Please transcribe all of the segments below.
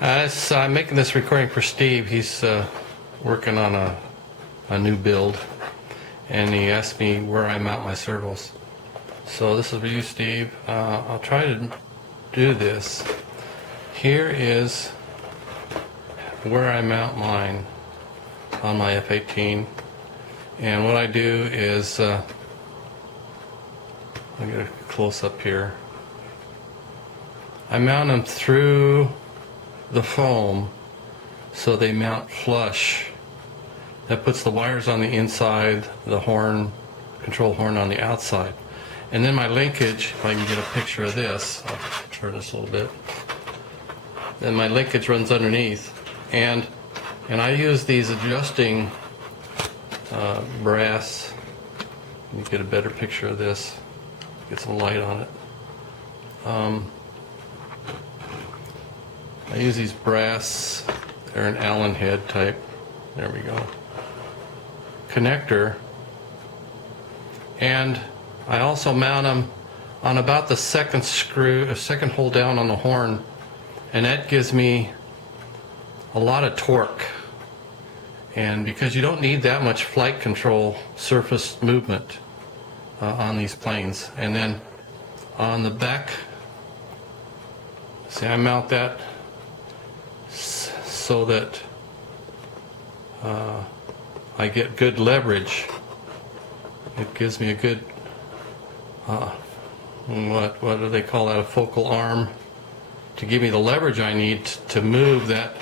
As I'm making this recording for Steve, he's working on a new build, and he asked me where I mount my servos. So this is for you, Steve. I'll try to do this. Here is where I mount mine on my F18, and what I do is I'll get a close up here. I mount them through the foam so they mount flush. That puts the wires on the inside, the horn, control horn on the outside. And then my linkage, if I can get a picture of this, I'll turn this a little bit. Then my linkage runs underneath. And I use these adjusting brass. Let me get a better picture of this, get some light on it. I use these brass, they're an Allen head type, there we go, connector, and I also mount them on about the second screw, a second hole down on the horn, and that gives me a lot of torque. And because you don't need that much flight control surface movement on these planes. And then on the back, see, I mount that so that I get good leverage. It gives me a good, what do they call that, a focal arm, to give me the leverage I need to move that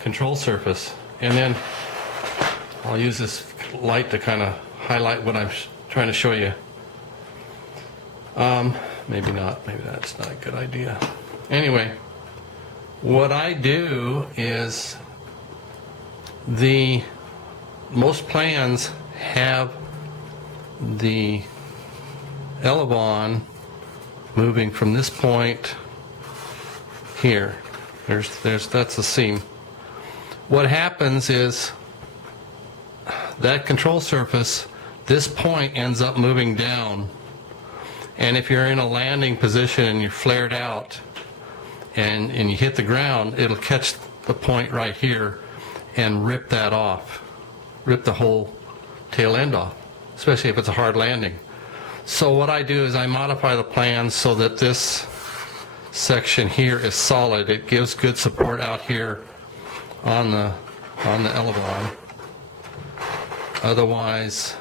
control surface. And then I'll use this light to kind of highlight what I'm trying to show you. Maybe not, maybe that's not a good idea. Anyway, what I do is most plans have the elevon moving from this point here. That's the seam. What happens is that control surface, this point ends up moving down. And if you're in a landing position and you're flared out and you hit the ground, it'll catch the point right here and rip that off, rip the whole tail end off, especially if it's a hard landing. So what I do is I modify the plans so that this section here is solid. It gives good support out here on the elevon. Otherwise,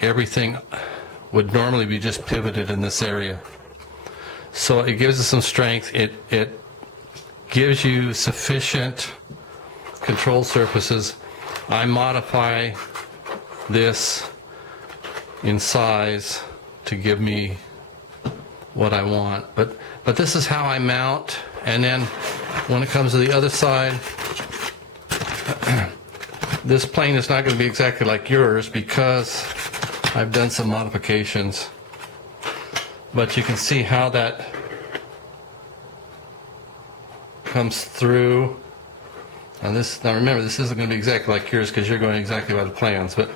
everything would normally be just pivoted in this area. So it gives us some strength. It gives you sufficient control surfaces. I modify this in size to give me what I want. But this is how I mount. And then when it comes to the other side, this plane is not going to be exactly like yours because I've done some modifications. But you can see how that comes through. Now remember, this isn't going to be exactly like yours because you're going exactly by the plans, but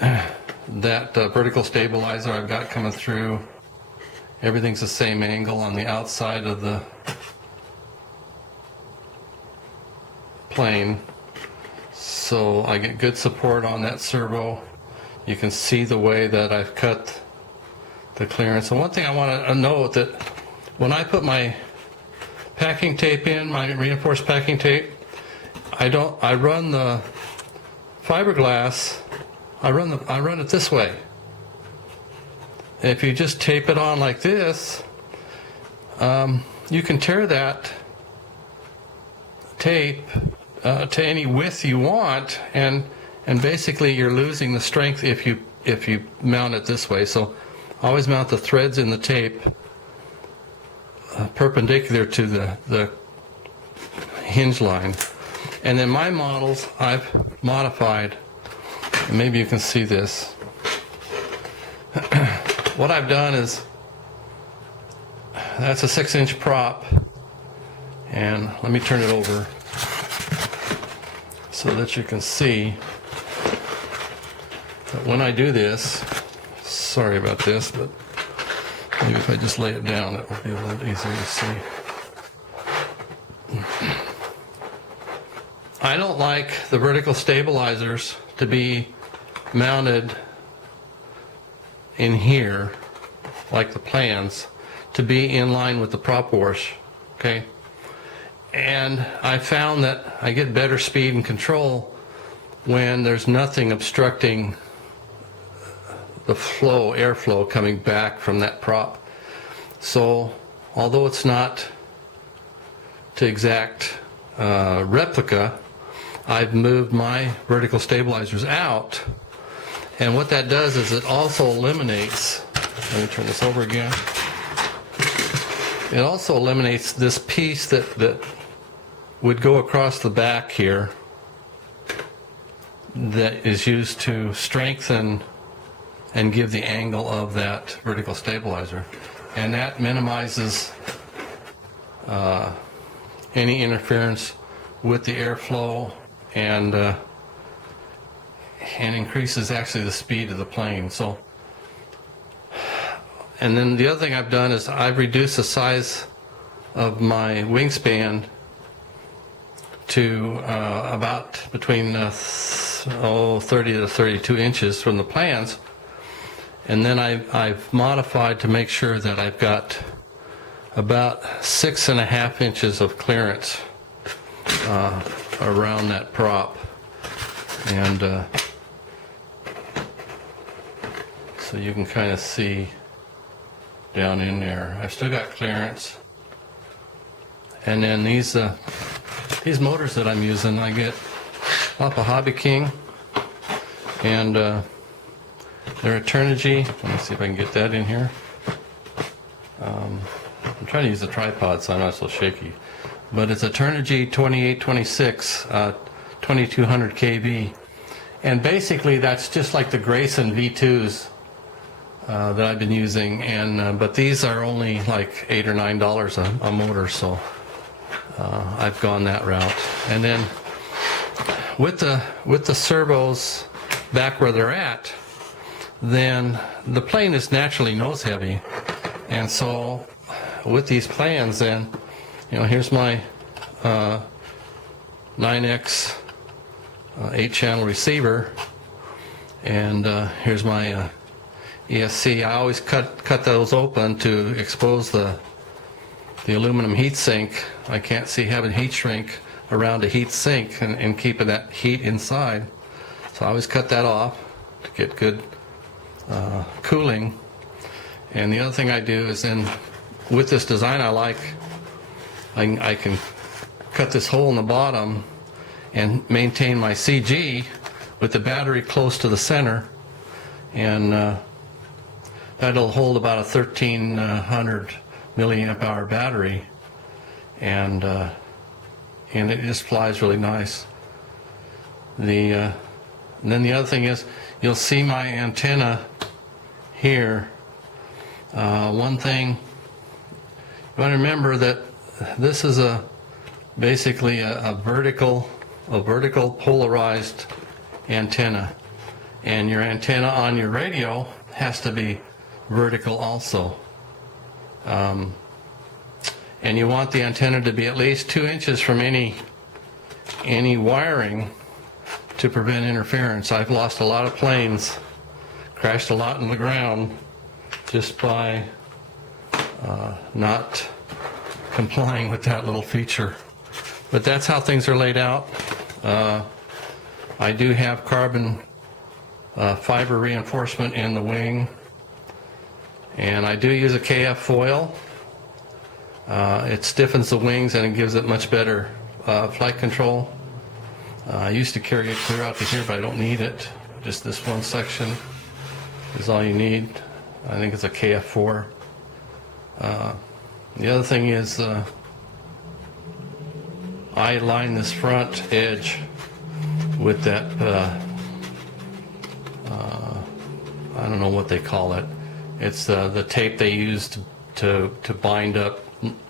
that vertical stabilizer I've got coming through, everything's the same angle on the outside of the plane, so I get good support on that servo. You can see the way that I've cut the clearance. And one thing I want to note, that when I put my packing tape in, my reinforced packing tape, I run the fiberglass, I run it this way. If you just tape it on like this, you can tear that tape to any width you want, and basically you're losing the strength if you mount it this way. So always mount the threads in the tape perpendicular to the hinge line. And then my models I've modified, and maybe you can see this. What I've done is, that's a 6-inch prop, and let me turn it over so that you can see that when I do this, sorry about this, but maybe if I just lay it down, it will be a little easier to see. I don't like the vertical stabilizers to be mounted in here, like the plans, to be in line with the prop wash, okay? And I found that I get better speed and control when there's nothing obstructing the flow, airflow coming back from that prop. So, although it's not to exact replica, I've moved my vertical stabilizers out, and what that does is it also eliminates, let me turn this over again, it also eliminates this piece that would go across the back here that is used to strengthen and give the angle of that vertical stabilizer, and that minimizes any interference with the airflow and increases actually the speed of the plane. So, and then the other thing I've done is I've reduced the size of my wingspan to about between 30 to 32 inches from the plans, and then I've modified to make sure that I've got about 6.5 inches of clearance around that prop, and so you can kind of see down in there. I've still got clearance, and then these motors that I'm using I get off of Hobby King, and they're Eternity. Let me see if I can get that in here. I'm trying to use the tripod so I'm not so shaky, but it's Eternity 2826 2200 kV, and basically that's just like the Grayson V2s that I've been using, and but these are only like $8 or $9 a motor, so I've gone that route. And then with the servos back where they're at, then the plane is naturally nose heavy, and so with these plans, then, you know, here's my 9X 8-channel receiver, and here's my ESC. I always cut those open to expose the aluminum heat sink. I can't see having heat shrink around a heat sink and keeping that heat inside, so I always cut that off to get good cooling. And the other thing I do is, then with this design I can cut this hole in the bottom and maintain my CG with the battery close to the center, and that'll hold about a 1300 milliamp hour battery, and it just flies really nice. And then the other thing is, you'll see my antenna here. One thing you want to remember, that this is basically a vertical polarized antenna, and your antenna on your radio has to be vertical also. And you want the antenna to be at least 2 inches from any wiring to prevent interference. I've lost a lot of planes, crashed a lot in the ground, just by not complying with that little feature. But that's how things are laid out. I do have carbon fiber reinforcement in the wing, and I do use a KF foil. It stiffens the wings and it gives it much better flight control. I used to carry it clear out to here, but I don't need it. Just this one section is all you need. I think it's a KF4. The other thing is, I line this front edge with that, I don't know what they call it. It's the tape they use to bind up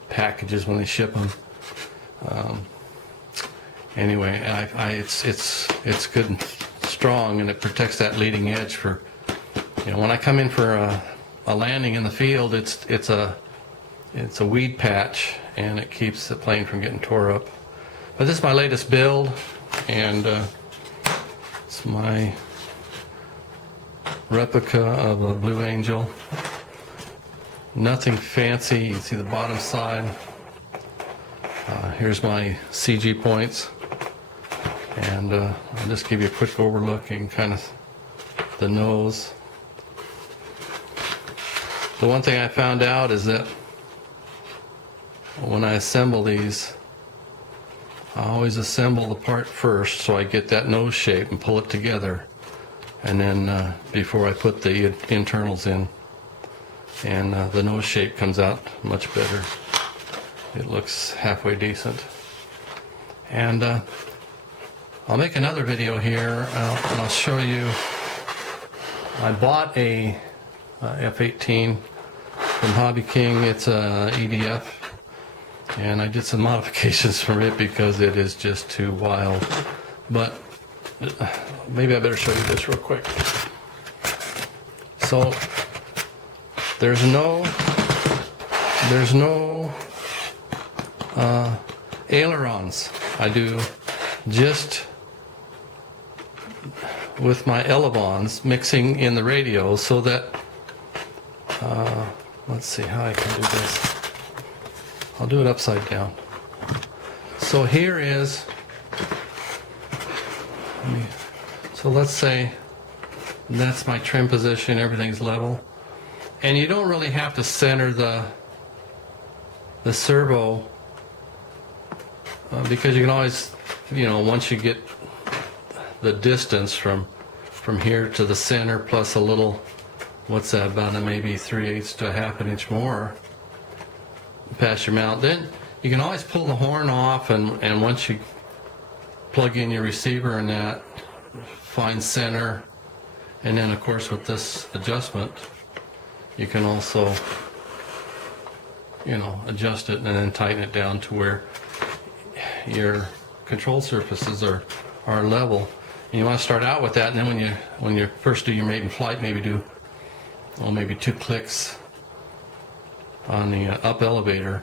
packages when they ship them. Anyway, it's good and strong, and it protects that leading edge for, you know, when I come in for a landing in the field, it's a weed patch, and it keeps the plane from getting tore up. But this is my latest build. and it's my replica of a Blue Angel. Nothing fancy. You can see the bottom side. Here's my CG points, and I'll just give you a quick overlook and kind of the nose. The one thing I found out is that when I assemble these, I always assemble the part first so I get that nose shape and pull it together, and then before I put the internals in, and the nose shape comes out much better. It looks halfway decent. And I'll make another video here, and I'll show you. I bought a F18 from Hobby King. It's a EDF, and I did some modifications for it because it is just too wild. But maybe I better show you this real quick. So there's no ailerons. I do just with my elevons mixing in the radio so that let's see how I can do this. I'll do it upside down. So here is, so let's say that's my trim position, everything's level, and you don't really have to center the servo because you can always, once you get the distance from here to the center plus a little, what's that, about maybe 3/8 to a half an inch more past your mount, then you can always pull the horn off, and once you plug in your receiver and that, find center, and then of course with this adjustment you can also adjust it and then tighten it down to where your control surfaces are level. And you want to start out with that, and then when you first do your maiden flight, maybe do maybe 2 clicks on the up elevator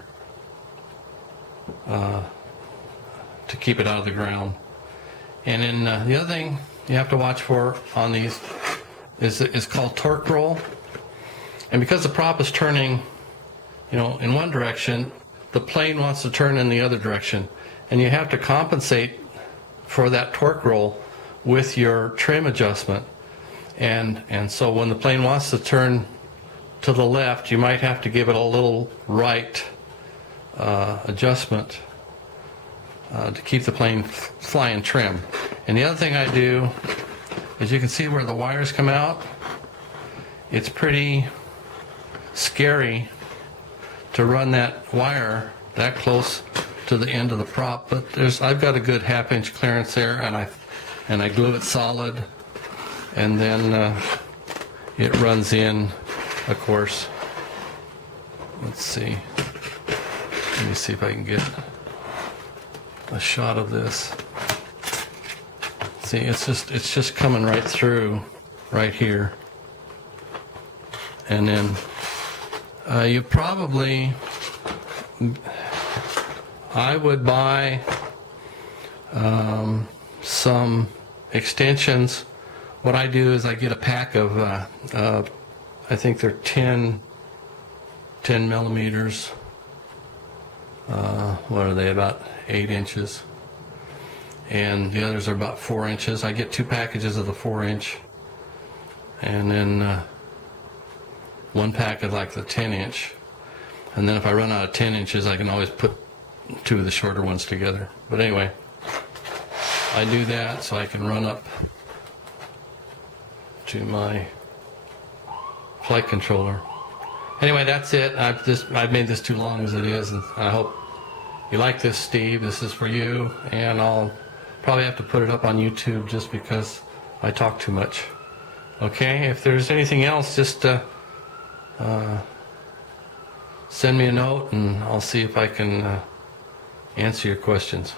to keep it out of the ground. And then the other thing you have to watch for on these is called torque roll. And because the prop is turning, in one direction, the plane wants to turn in the other direction, and you have to compensate for that torque roll with your trim adjustment. And so when the plane wants to turn to the left, you might have to give it a little right adjustment to keep the plane flying trim. And the other thing I do is, you can see where the wires come out. It's pretty scary to run that wire that close to the end of the prop, but I've got a good 1/2 inch clearance there, and I glue it solid, and then it runs in, of course. Let's see. Let me see if I can get a shot of this. See, it's just coming right through right here. And then you probably, I would buy some extensions. What I do is I get a pack of, I think they're 10 millimeters. What are they, about 8 inches? And the others are about 4 inches. I get 2 packages of the 4-inch, and then 1 pack of like the 10-inch. And then if I run out of 10 inches, I can always put 2 of the shorter ones together. But anyway, I do that so I can run up to my flight controller. Anyway, that's it. I've made this too long as it is, and I hope you like this, Steve. This is for you, and I'll probably have to put it up on YouTube just because I talk too much. Okay, if there's anything else, just send me a note, and I'll see if I can answer your questions.